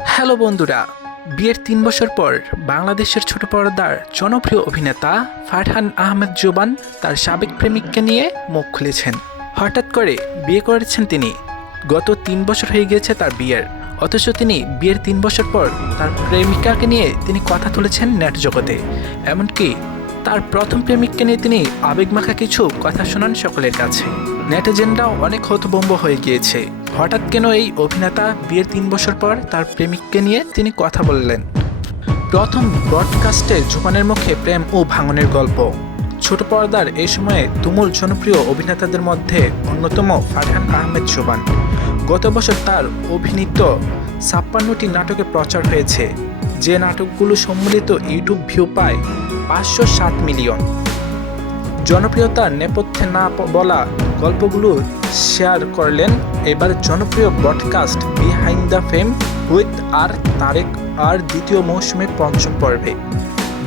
Hello বন্ধুরা, বিয়ের ৩ বছর পর বাংলাদেশের ছোট পর্দার জনপ্রিয় অভিনেতা ফারহান আহমেদ জোবান তার সাবেক প্রেমিককে নিয়ে মুখ খুলেছেন। হঠাৎ করে বিয়ে করেছেন তিনি। গত ৩ বছর হয়ে গিয়েছে তার বিয়ের, অথচ তিনি বিয়ের ৩ বছর পর তার প্রেমিকাকে নিয়ে তিনি কথা তুলেছেন নেট জগতে। এমনকি তার প্রথম প্রেমিককে নিয়ে তিনি আবেগমাখা কিছু কথা শোনান সকলের কাছে। নেটিজেনরাও অনেক হতভম্ব হয়ে গিয়েছে। হঠাৎ কেন এই অভিনেতা বিয়ের ৩ বছর পর তার প্রেমিককে নিয়ে তিনি কথা বললেন? প্রথম ব্রডকাস্টে জোবানের মুখে প্রেম ও ভাঙনের গল্প। ছোট পর্দার এই সময়ে তুমুল জনপ্রিয় অভিনেতাদের মধ্যে অন্যতম ফারহান আহমেদ জোবান। গত বছর তার অভিনীত ৫৬টি নাটকে প্রচার হয়েছে, যে নাটকগুলো সম্মিলিত ইউটিউব ভিউ পায় ৫০৭ মিলিয়ন। জনপ্রিয়তার নেপথ্যে না বলা গল্পগুলো শেয়ার করলেন এবার জনপ্রিয় broadcast behind the fame with আর তারেক আর দ্বিতীয় মৌসুমের পঞ্চম পর্বে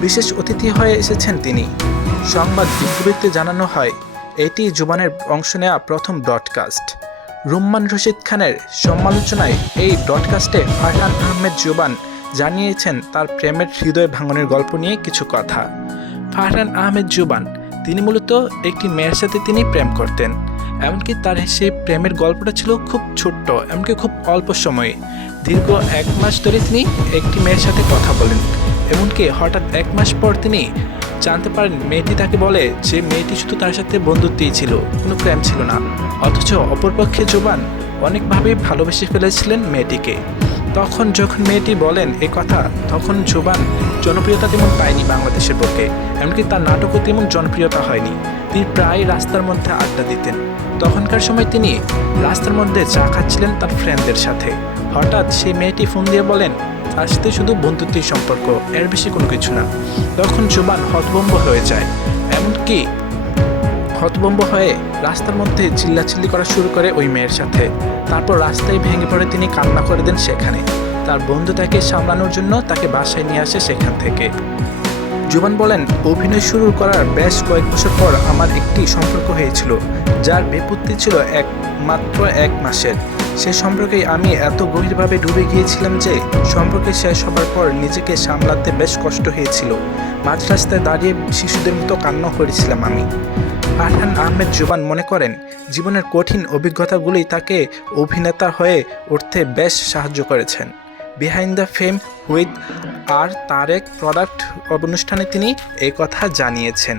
বিশেষ অতিথি হয়ে এসেছেন তিনি। সংবাদ বিজ্ঞপ্তিতে জানানো হয়, এটি জোবানের অংশ নেওয়া প্রথম ব্রডকাস্ট। রুম্মান রশিদ খানের সমালোচনায় এই ব্রডকাস্টে ফারহান আহমেদ জোবান জানিয়েছেন তার প্রেমের হৃদয় ভাঙনের গল্প নিয়ে কিছু কথা। ফারহান আহমেদ জোবান তিনি মূলত একটি মেয়ের সাথে তিনি প্রেম করতেন। এমনকি তার সেই প্রেমের গল্পটা ছিল খুব ছোট্ট, এমনকি খুব অল্প সময়ে। দীর্ঘ ১ মাস ধরে তিনি একটি মেয়ের সাথে কথা বলেন। এমনকি হঠাৎ ১ মাস পর তিনি জানতে পারেন মেয়েটি তাকে বলে যে মেয়েটি শুধু তার সাথে বন্ধুত্বই ছিল, কোনো প্রেম ছিল না। অথচ অপরপক্ষে জোবান অনেকভাবেই ভালোবেসে ফেলেছিলেন মেয়েটিকে। তখন যখন মেয়েটি বলেন এ কথা, তখন জোবান জনপ্রিয়তা তেমন পায়নি বাংলাদেশের পক্ষে। এমনকি তার নাটকও তেমন জনপ্রিয়তা হয়নি। তিনি প্রায় রাস্তার মধ্যে আড্ডা দিতেন। তখনকার সময় তিনি রাস্তার মধ্যে চা খাচ্ছিলেন তার ফ্রেন্ডদের সাথে। হঠাৎ সেই মেয়েটি ফোন দিয়ে বলেন তার সাথে শুধু বন্ধুত্বের সম্পর্ক, এর বেশি কোনো কিছু না। তখন জোবান হতভম্ব হয়ে যায়। এমনকি হতভম্ব হয়ে রাস্তার মধ্যে চিল্লাচিল্লি করা শুরু করে ওই মেয়ের সাথে। তারপর রাস্তায় ভেঙে পড়ে তিনি কান্না করে দেন সেখানে। তার বন্ধু তাকে সামলানোর জন্য তাকে বাসায় নিয়ে আসে সেখান থেকে। জোবান বলেন, অভিনয় শুরু করার বেশ কয়েক বছর পর আমার একটি সম্পর্ক হয়েছিল, যার বিপত্তি ছিল মাত্র ১ মাসের। সে সম্পর্কে আমি এত গভীরভাবে ডুবে গিয়েছিলাম যে সম্পর্কে শেষ হবার পর নিজেকে সামলাতে বেশ কষ্ট হয়েছিল। মাঝ রাস্তায় দাঁড়িয়ে শিশুদের মতো কান্না করেছিলাম আমি। ফারহান আহমেদ জোবান মনে করেন, জীবনের কঠিন অভিজ্ঞতাগুলি তাকে অভিনেতা হয়ে উঠতে বেশ সাহায্য করেছেন। বিহাইন্ড দ্য ফেম উইথ আর তারেক প্রোডাক্ট অনুষ্ঠানে তিনি এই কথা জানিয়েছেন।